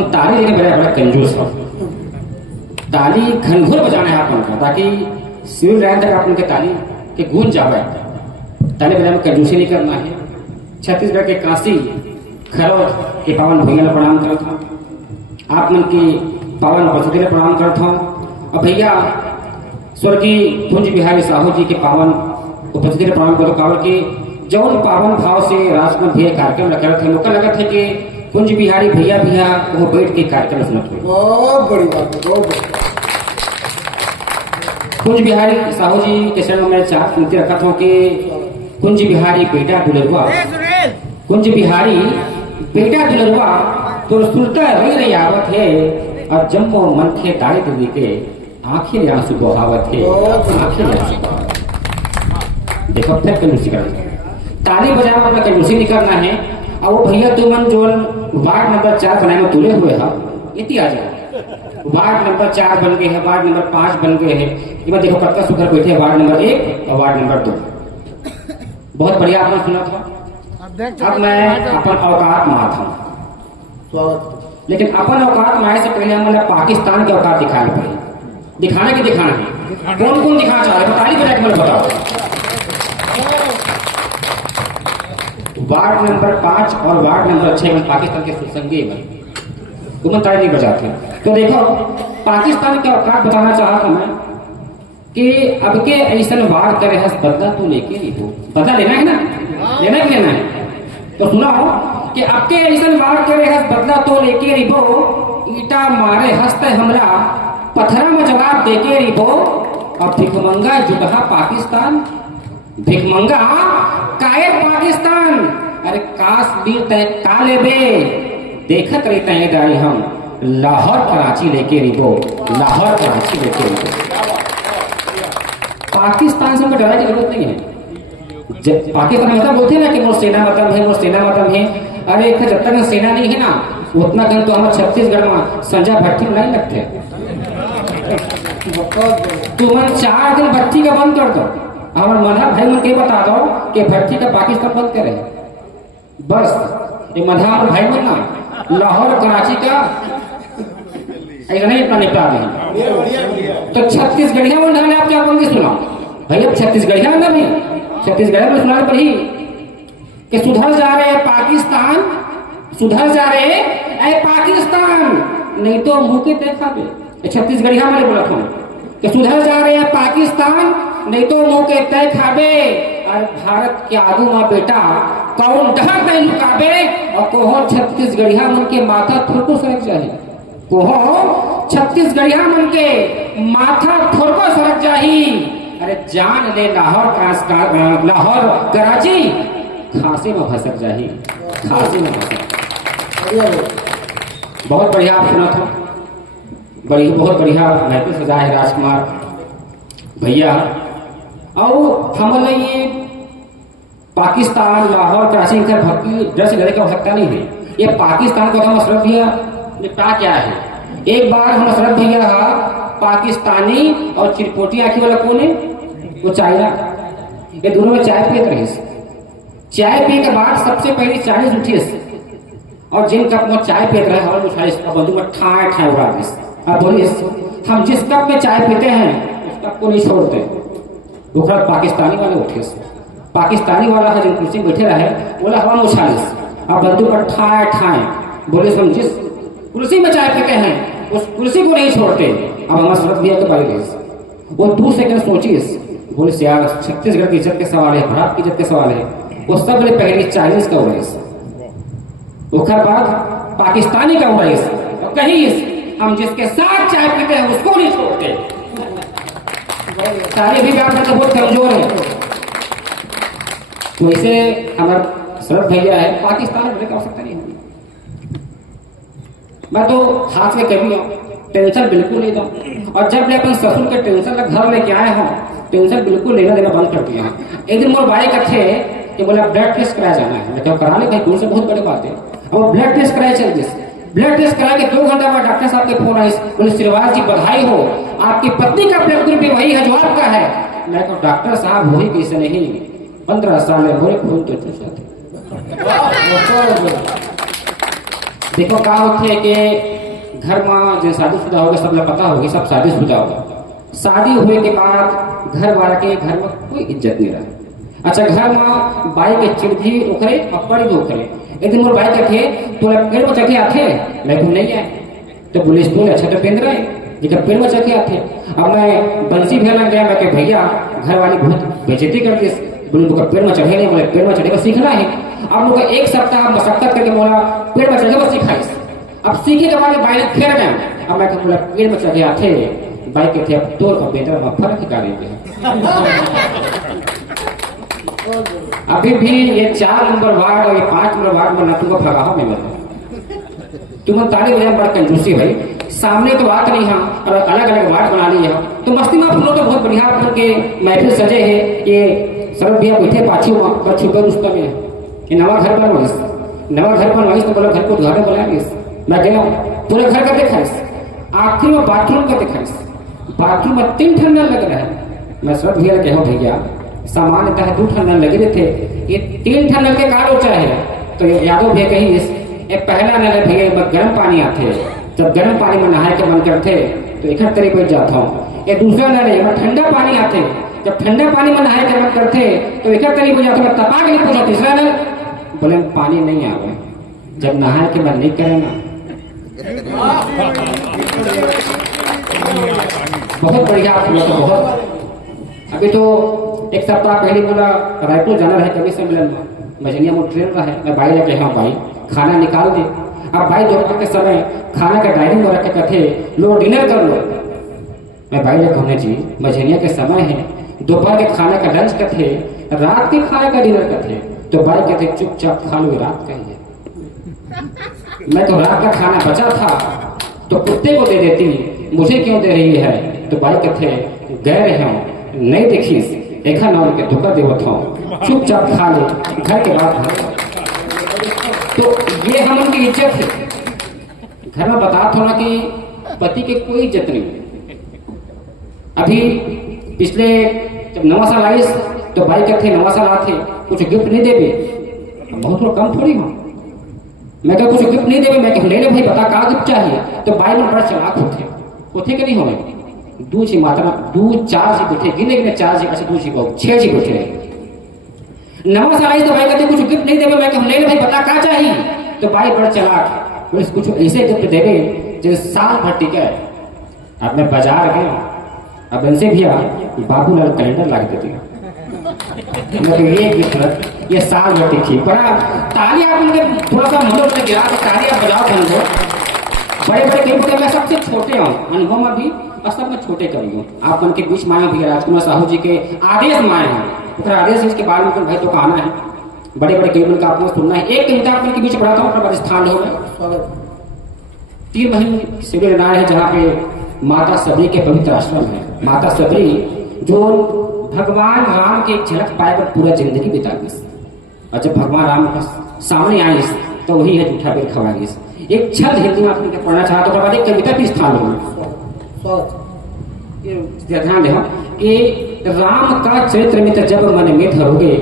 अपन ताली लेके बड़ा बड़ा कंजूस हो। ताली घनघोर बजाना है अपन का, ताकि सिविल लाइन तक अपन के ताली के गूंज जावे। ताली बजाने में कंजूसी नहीं करना है। छत्तीसगढ़ के काशी खरौद के पावन भैया ने प्रणाम करता हूँ, आप मन की पावन उपस्थिति ने प्रणाम करता हूँ। और भैया स्वर्गीय कुंज बिहारी साहू जी के पावन उपस्थिति ने प्रणाम करता हूँ कि जौन पावन भाव से राजकुमार भैया कार्यक्रम लगा थे, लोग लगा था कि कुंज बिहारी भैया वो बैठ के कार्यक्रम सुनते हैं। बहुत बड़ी बात है, बहुत बड़ी। कुंज बिहारी साहू जी के शरण में चार पंक्ति रखा था कि कुंज बिहारी बेटा दुलरुआ, कुंज बिहारी बेटा दुलरुआ तो सुनता रही आवत है, और जम्मो मन के दारित हुई के आंखें आंसू बहावत है, आंखें आंसू बहावत। देखो फिर कंजूसी करना, ताली बजाना अपना कंजूसी नहीं करना है। और वो भैया तुमन जो वार्ड नंबर 4 बनाए में तुले हुए है, इतनी आ जाए। वार्ड नंबर 4 बन गए हैं, वार्ड नंबर 5 बन गए हैं। ये देखो कत्ता सुधर बैठे वार्ड नंबर 1 और वार्ड नंबर 2। बहुत बढ़िया आपने सुना था। अब मैं अपन औकात में आता हूँ, लेकिन अपन औकात में आए से पहले हमें पाकिस्तान के औकात दिखाना पड़े। दिखाना कि दिखाना है, कौन कौन दिखाना चाह रहे हैं ताली बजा के मुझे बताओ। वार्ड नंबर 5 और वार्ड नंबर 6 में पाकिस्तान के सुसंगी तुम ताली नहीं बजाते। तो देखो पाकिस्तान के औकात बताना चाहा था मैं कि अब के ऐसा वार करे हस बदला तो लेके नहीं हो, बदला लेना है ना, लेना कि लेना है। तो सुना कि अब के ऐसा वार करे हस बदला तो लेके रिबो, ईटा मारे हंसते हमरा पत्थरा में जवाब देके रिबो। और भिखमंगा जुटहा पाकिस्तान, भिखमंगा कायर पाकिस्तान। अरे काश्मीर तय का लेबे, देखत रही तय दारी हम लाहौर कराची लेके रिबो, लाहौर कराची लेके रिबो। पाकिस्तान से हमको डराने की जरूरत नहीं है। पाकिस्तान ऐसा बोलते हैं ना कि मोर सेना मतम है, मोर सेना मतम है। अरे जब तक सेना नहीं है ना, उतना दिन तो हमारे छत्तीसगढ़ में संजय भट्टी में नहीं लगते। तुम 4 दिन भट्टी का बंद कर दो, हमारे मधा भाई मन के बता दो कि भट्टी का पाकिस्तान बंद करे। बस ये मधा भाई मन ना लाहौर कराची का ऐसा नहीं अपना निपटा दें। तो छत्तीसगढ़िया बंधा ने आप क्या बोल सुना भैया, छत्तीसगढ़िया बंधा नहीं, छत्तीसगढ़ में सुना पड़ी कि सुधर जा रहे पाकिस्तान, सुधर जा रहे पाकिस्तान, नहीं तो मुंह के देखा पे। छत्तीसगढ़िया मैंने बोला था कि सुधर जा रहे पाकिस्तान, नहीं तो मुंह के तय खाबे। और भारत के आगू में बेटा कौन डहर नहीं लुकाबे। और कोहो छत्तीसगढ़िया मन के माथा थोड़को सरक जाए, कोहो छत्तीसगढ़िया मन के माथा थोड़को सरक जाही। अरे जान ले लाहौर कराची खांसी में भसक जाही, खांसी में भसक। बहुत बढ़िया आप सुना था, बहुत बढ़िया महफिल सजा है राजकुमार भैया। और हमारे ये पाकिस्तान लाहौर कराची कर भक्ति डर से लड़ने का आवश्यकता नहीं है। ये पाकिस्तान को हम अशरफ भैया निपटा क्या है। एक बार हम अशरफ भैया पाकिस्तानी और चिरपोटी आंखी वाला कौन है, वो चाइना। ये दोनों में चाय पिए रही। चाय पिए के बाद सबसे पहले चाइनीज उठी और जिन कप में चाय पीते रहे हवा उठाई बंदूक में ठाए ठाए उड़ा दी। अब बोलिए हम जिस कप में चाय पीते हैं उस कप को नहीं छोड़ते। दूसरा पाकिस्तानी वाले उठे, पाकिस्तानी वाला है जिन कुर्सी बैठे रहे बोला हवा में उछालिस, अब बंदूक में ठाए ठाए बोले हम जिस कुर्सी में चाय पीते हैं उस कुर्सी को नहीं छोड़ते। अब हमारा सूरत भैया के बारे में वो 2 सेकंड सोचिस, बोले यार छत्तीसगढ़ की इज्जत के सवाल है, भारत की इज्जत के सवाल है। वो सबसे पहले चाइनीज का उड़ाइस, उसके बाद पाकिस्तानी का उड़ाइस, और कहीं हम जिसके साथ चाय पीते हैं उसको नहीं छोड़ते। सारे भी बात तो बहुत कमजोर है। तो इसे हमारा शरद भैया है, पाकिस्तान में का आवश्यकता नहीं होगी। मैं तो हाथ में कभी टेंशन बिल्कुल नहीं दूं। और जब मैं अपने ससुर के टेंशन का घर लेके आए हूँ, टेंशन बिल्कुल लेना देना बंद कर दिया। एक दिन मोर भाई कथे कि बोला ब्लड टेस्ट कराया जाना है। मैं क्या करा ले भाई, दूर से बहुत बड़ी बात है। अब ब्लड टेस्ट कराया चल जिस ब्लड टेस्ट करा के 2 घंटा बाद डॉक्टर साहब के फोन आए, बोले श्रीवास जी बधाई हो, आपकी पत्नी का ब्लड ग्रुप भी वही है जो आपका है। मैं कहा डॉक्टर साहब वही कैसे नहीं, 15 साल है, बोले खून तो चूसा थे। देखो का होते कि घर में जो शादीशुदा होगा सब पता होगी, सब शादीशुदा होगा। शादी हुए के बाद घर वाला के घर में कोई इज्जत नहीं रहा। अच्छा घर में बाई के चिड़ भी उखरे और पड़ भी उखरे। एक दिन मोर बाई के थे तो पेड़ में चढ़े आते लेकिन नहीं आए तो पुलिस बोले अच्छा तो पेंद रहे लेकिन पेड़ में चढ़े आते। अब मैं बंसी भेजना गया, मैं कि भैया घर वाली बहुत बेइज्जती करती है, बोले पेड़ में चढ़े नहीं, बोले पेड़ में चढ़े सीखना है। अब लोग एक सप्ताह मशक्कत करके बोला पेड़ में चढ़े बस सिखाइस। अब सीखे के बाद बाइक फेर गए। अब मैं बोला पेड़ में चढ़े आते बाइक के थे, अब तोड़ का बेहतर में फर्क कर अभी भी ये 4 नंबर वार्ड और ये 5 नंबर वार्ड में तुमको फगा हो मैं तुम ताली बजा बड़ा कंजूसी भाई। सामने तो बात नहीं हम और अलग अलग वार्ड बना ली है तो मस्ती में आप लोग तो बहुत बढ़िया के महफिल सजे है। ये सरद भैया बैठे पाछी छुकर उस पर ये नवा घर पर वही तो बोला घर को घर बोला मैं गया पूरे घर का देखा आखिर में बाथरूम का देखा। बाथरूम में 3 ठंडा लग रहा है। मैं सरद भैया कहो भैया सामान्यतः 2 ठंडा लगे रहे थे, ये 3 ठंडा के कार ऊंचा है। तो यादव भैया कही एक पहला नल है भैया गर्म पानी आते, जब गर्म पानी में नहाए के मन करते तो एक तरीके बैठ जाता हूँ। ये दूसरा नल है ठंडा पानी आते, जब ठंडा पानी में नहाए के मन करते तो एक तरीके बैठ जाता, मैं तपा के नहीं पूछा। तीसरा नल बोले पानी नहीं आ रहा, जब नहाए के मन नहीं करे ना। बहुत बढ़िया बहुत। अभी तो एक सप्ताह पहले बोला रायपुर जाना है कभी सम्मेलन में, मझनिया में ट्रेन रहा है। मैं भाई लेके हाँ भाई खाना निकाल दे। अब भाई दोपहर के समय खाना का डायनिंग में रख के कथे लो डिनर कर लो। मैं भाई लेके होने जी मझनिया के समय है, दोपहर के खाने का लंच कथे, रात के खाने का डिनर कथे। तो भाई कहते चुपचाप खा लो रात का ही है। मैं तो रात का खाना बचा था तो कुत्ते को दे देती, मुझे क्यों दे रही है। तो भाई कहते गए रहे नहीं देखी देखा ना उनके धोखा दे चुपचाप खा ले घर के बाद। तो ये हम उनकी इज्जत है। घर में बता थो ना कि पति के कोई इज्जत नहीं। अभी पिछले जब नवा साल आई तो भाई कहते नवा साल आते कुछ गिफ्ट नहीं देवे, बहुत लोग कम थोड़ी हो। मैं क्या कुछ गिफ्ट नहीं देवे, मैं कह ले ले भाई बता का गिफ्ट चाहिए। तो भाई में बड़ा चलाक होते के नहीं होने 2 जी मात्रा 2 4 जी बैठे गिने 4 जी अच्छा 2 जी 6 जी बैठे। नवा साल आई तो भाई कहते कुछ गिफ्ट नहीं देवे, मैं कह ले ले भाई बता का चाहिए। तो भाई बड़ा चलाक बोले कुछ ऐसे गिफ्ट देवे जो साल भर टिके। अब मैं बाजार गया, अब इनसे भैया बाबूलाल कैलेंडर ला के देती ये गिफ्ट ये साल भर टिकी। बड़ा ताली आप उनके थोड़ा सा मनोज में गिरा तो ताली आप बजाओ बंदो। बड़े बड़े गिफ्ट मैं सबसे छोटे हूँ अनुभव में भी और सब मैं छोटे करी हूँ। आप उनके बीच माए भी राजकुमार साहू जी के आदेश माए हैं, आदेश इसके बारे में भाई तो कहना है। बड़े बड़े केवल का आपको सुनना है। एक कविता आपके बीच पढ़ाता हूँ राजस्थान हो गए 3 महीने शिविर नार है जहाँ पे माता सबरी के पवित्र आश्रम है। माता सबरी जो भगवान राम की एक झलक पाएकर पूरा जिंदगी बिता दी और जब भगवान राम का सामने आई तो वही है जूठा बेर खवाई। एक छंद हिंदी में आपने पढ़ना चाहा तो बाद एक कविता भी स्थान होगी ध्यान देना। ये राम का चरित्र में जब मन में धरोगे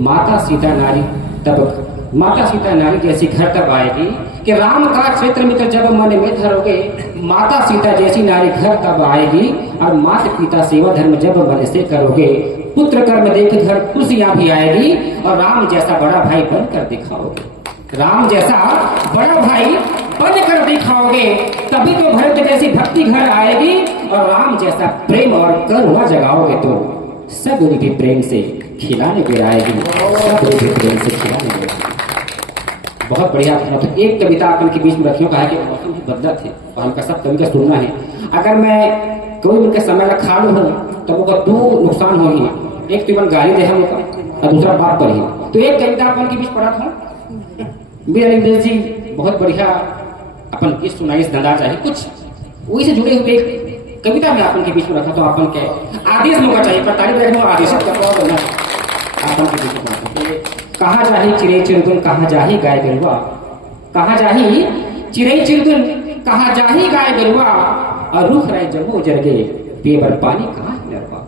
माता सीता नारी तब माता सीता नारी जैसी घर तब आएगी कि राम का चरित्र में जब मन में धरोगे माता सीता जैसी नारी घर तब आएगी। और माता पिता सेवा धर्म जब मन से करोगे पुत्र कर्म देख घर खुशियां भी आएगी। और राम जैसा बड़ा भाई बनकर दिखाओगे, राम जैसा बड़ा भाई बनकर दिखाओगे तभी तो भरत जैसी भक्ति घर आएगी। और राम जैसा प्रेम और करुणा जगाओगे तो सब भी प्रेम से खिलाने गिराएगी, सब भी प्रेम से खिलाने गिराएगी। बहुत बढ़िया। तो एक कविता अपन के बीच में रखियो कहा कि मौसम भी बदला थे और हमका सब कवि का सुनना है। अगर मैं कोई उनके समय का खाड़ हूँ तो वो 2 नुकसान हो ही, एक तो गाली दे हम और दूसरा बाप पर ही। तो एक कविता अपन के बीच पढ़ा था मेरे जी बहुत बढ़िया अपन की सुनाई धंधा चाहे कुछ वही से जुड़े हुए कविता में अपन के बीच में रखा तो अपन के आदेश मौका चाहिए पर तारीफ आदेशित करना अपन के बीच में कहा जाही चिड़ै चिरगुन कहा जाही गाय गरुआ, कहा जाही चिड़ै चिरगुन कहा जाही गाय गरुआ। और रुख रहे जम्मू जरगे पेबर पानी कहाँ है नरवा,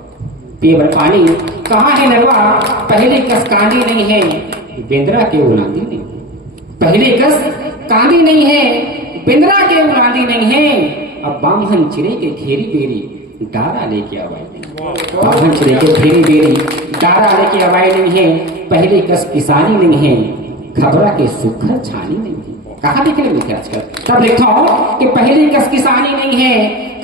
पेबर पानी कहाँ है नरवा। पहले कसकानी नहीं है बेंद्रा के उलाती नहीं। पहले कस कांदी नहीं है, बिंद्रा के उलांदी नहीं है। अब बामहन चिरे के घेरी बेरी डारा लेके आवाई नहीं। बामहन चिरे के घेरी बेरी डारा लेके आवाई नहीं है। पहले कस किसानी नहीं है, खबरा के सुखर छानी नहीं है। कहाँ लिखे लिखे आजकल तब लिखा हो कि पहले कस किसानी नहीं है,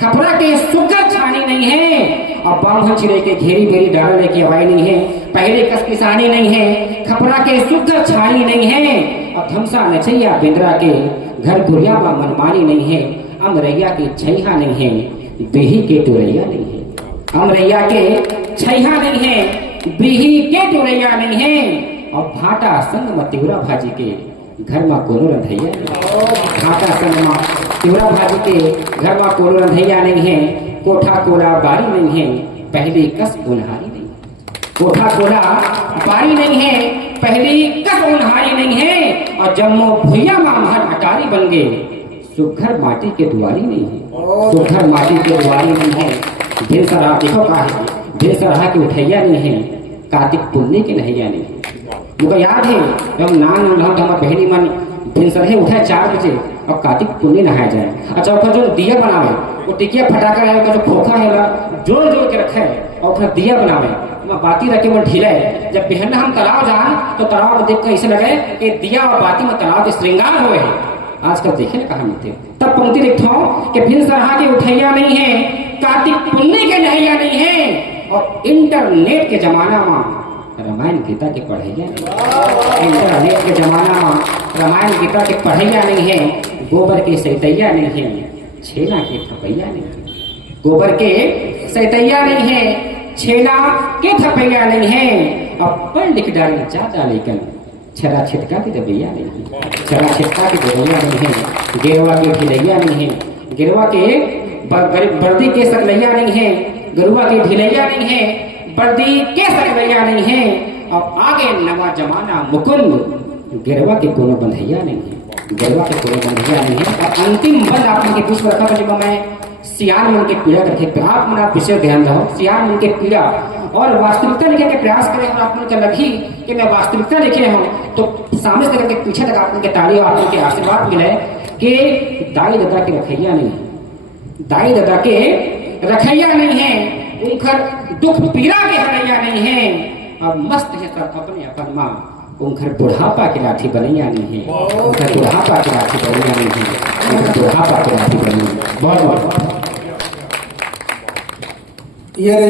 खबरा के सुखर छानी नहीं है। अब बामहन चिरे के घेरी बेरी डारा लेके आवाई नहीं है। पहले कस किसानी नहीं है, खपरा के सुखर छानी नहीं है। अब धमसा नचैया बिंद्रा के घर गुरिया में मनमानी नहीं है। अमरैया के छैहा नहीं है, बिही के टुरैया नहीं है। अमरैया के छैहा नहीं है, बिही के टुरैया नहीं है। और भाटा संग में तिवरा भाजी के घर में कोनो रंधैया नहीं। भाटा संग में तिवरा भाजी के घर में कोनो रंधैया नहीं है। कोठा कोला बारी नहीं है, पहली कस उन्हारी नहीं। कोठा कोला बारी नहीं है, पहली कस उन्हारी नहीं है। और जम्मो भुइया मामहर अटारी बन गए, सुघर माटी के दुआरी नहीं है। सुघर माटी के दुआरी नहीं है। ढेर सारा देखो का है, ढेर सारा के उठैया नहीं है, कार्तिक पुण्य के नहैया नहीं है। मुझे याद है जब नान हमारे बहनी मन दिन सरहे उठाए 4 बजे और कार्तिक पुण्य नहाया जाए। अच्छा उसका जो दिया बनावे वो टिकिया फटाकर आए का जो खोखा है जोड़ जोड़ के रखे और उसका दिया बनावे बाती रखे वो ढीला है। जब बिहन हम तालाब जाए तो तालाब को देख कर ऐसे लगे कि दिया और बाती में तालाब के श्रृंगार हुए हैं। आजकल देखे ना कहा मिलते तब पंक्ति लिखता हूँ कि फिर सरहा के उठैया नहीं है, कार्तिक पुण्य के नहैया नहीं है। और इंटरनेट के जमाना में रामायण गीता के पढ़ैया नहीं। इंटरनेट के जमाना में रामायण गीता के पढ़ैया नहीं है। गोबर के सैतैया नहीं है, छेना के थपैया नहीं है। गोबर के सैतैया नहीं है, छेना के थपैया नहीं है। अब पढ़ लिख डाले ज्यादा लेकिन छरा छिटका की दबैया नहीं है। छरा छिटका की दबैया नहीं है। गिरवा के ढिलैया नहीं है। गिरवा के बर्दी के सकलैया नहीं है। गरुआ के ढिलैया नहीं है, बर्दी के सकलैया नहीं है। अब आगे नवा जमाना मुकुंद, गिरवा के कोनो बंधैया नहीं है। गिरवा के कोनो बंधैया नहीं है। और अंतिम बंद आपने के पुष्प रखा था मैं सियान मन के पीड़ा करके आप मन आप विषय ध्यान रहो। सियान मन के पीड़ा और वास्तविकता लिखे के प्रयास करें और आप मन का लगी कि मैं वास्तविकता लिखे हूँ तो सामने से लेकर पीछे तक आपने के ताली और आपने के आशीर्वाद मिले कि दाई दादा के रखैया नहीं है। दाई दादा के रखैया नहीं है, उनकर दुख पीड़ा के हरैया नहीं है। अब मस्त है सब अपने अपन माँ, उनकर बुढ़ापा की लाठी बनैया नहीं है। उनकर बुढ़ापा की लाठी बनैया नहीं है। उनकर बुढ़ापा की लाठी बनैया। बहुत बहुत ये